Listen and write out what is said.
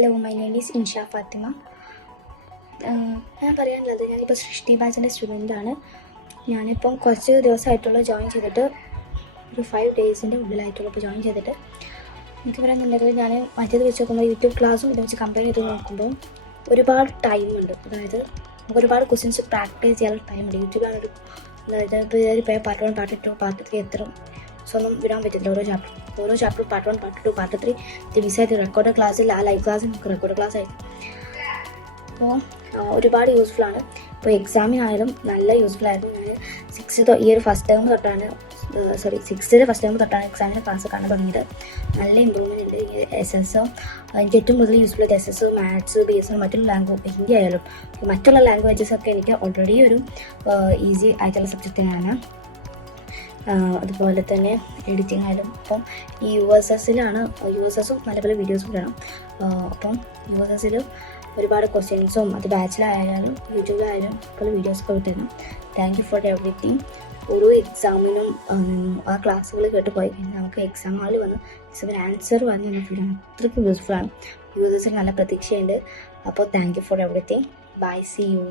Hello, my name is Insha Fathima. ഞാൻ പറയാനുള്ളത്, ഞാനിപ്പോൾ സൃഷ്ടി ബാച്ചിൻ്റെ സ്റ്റുഡൻ്റാണ്. ഞാനിപ്പം കുറച്ച് ദിവസമായിട്ടുള്ള ജോയിൻ ചെയ്തിട്ട്, ഒരു 5 ഡേയ്സിൻ്റെ ഉള്ളിലായിട്ടുള്ള ഇപ്പോൾ ജോയിൻ ചെയ്തിട്ട്. എനിക്ക് പറയാനുണ്ടെങ്കിൽ, ഞാൻ മറ്റേത് വെച്ച് നോക്കുമ്പോൾ യൂട്യൂബ് ക്ലാസ്സും ഇത് വെച്ച് കമ്പയർ ചെയ്ത് നോക്കുമ്പോൾ ഒരുപാട് ടൈമുണ്ട്. അതായത് നമുക്ക് ഒരുപാട് ക്വസ്റ്റ്യൻസ് പ്രാക്ടീസ് ചെയ്യാനുള്ള ടൈമുണ്ട്. യൂട്യൂബിലാണൊരു, അതായത് ഇപ്പോൾ പാർട്ട് 1, പാർട്ട് 2, പാർട്ട് 3 എത്ര ഒന്നും വിടാൻ പറ്റില്ല. ഓരോ ചാപ്റ്റർ പാർട്ട് 1, പാർട്ട് 2, പാർട്ട് 3 ദിവസമായിട്ട് റെക്കോർഡ് ക്ലാസ്സിൽ, ആ ലൈവ് ക്ലാസ്സിൽ നമുക്ക് റെക്കോർഡ് ക്ലാസ് ആയിട്ട്. അപ്പോൾ ഒരുപാട് യൂസ്ഫുള്ളാണ്. ഇപ്പോൾ എക്സാമിനായാലും നല്ല യൂസ്ഫുള്ളായിരുന്നു. ഞാൻ ഈ ഒരു ഫസ്റ്റ് ടൈം തൊട്ടാണ് എക്സാമിന് ക്ലാസ് കാണാൻ തുടങ്ങിയത്. നല്ല ഇമ്പ്രൂവ്മെൻ്റ് ഉണ്ട്. ഈ SS എനിക്ക് ഏറ്റവും കൂടുതൽ യൂസ്ഫുൾ ആയിട്ട് SS, മാത്സ്, BS, മറ്റുള്ള ലാംഗ്വേജ്, ഹിന്ദി ആയാലും മറ്റുള്ള ലാംഗ്വേജസൊക്കെ എനിക്ക് ഓൾറെഡി ഒരു ഈസി ആയിട്ടുള്ള സബ്ജക്റ്റ് തന്നെയാണ്. അതുപോലെ തന്നെ എഡിറ്റിംഗ് ആയാലും ഇപ്പം ഈ USSും നല്ല പല വീഡിയോസും വേണം. അപ്പം USSൽ ഒരുപാട് ക്വസ്റ്റ്യൻസും അത് ബാച്ചിലായാലും യൂട്യൂബിലായാലും പല വീഡിയോസൊക്കെ വിട്ടിരുന്നു. Thank you for everything. ഓരോ എക്സാമിനും ആ ക്ലാസ്സുകൾ കേട്ട് പോയി കഴിഞ്ഞാൽ നമുക്ക് എക്സാം ഹാളിൽ വന്ന് എക്സാമിന് ആൻസർ പറഞ്ഞ് നമ്മൾ ഫീലാണ്. അത്രയ്ക്ക് യൂസ്ഫുള്ളാണ്. USSൽ നല്ല പ്രതീക്ഷയുണ്ട്. അപ്പോൾ thank you for everything. Bye, see U.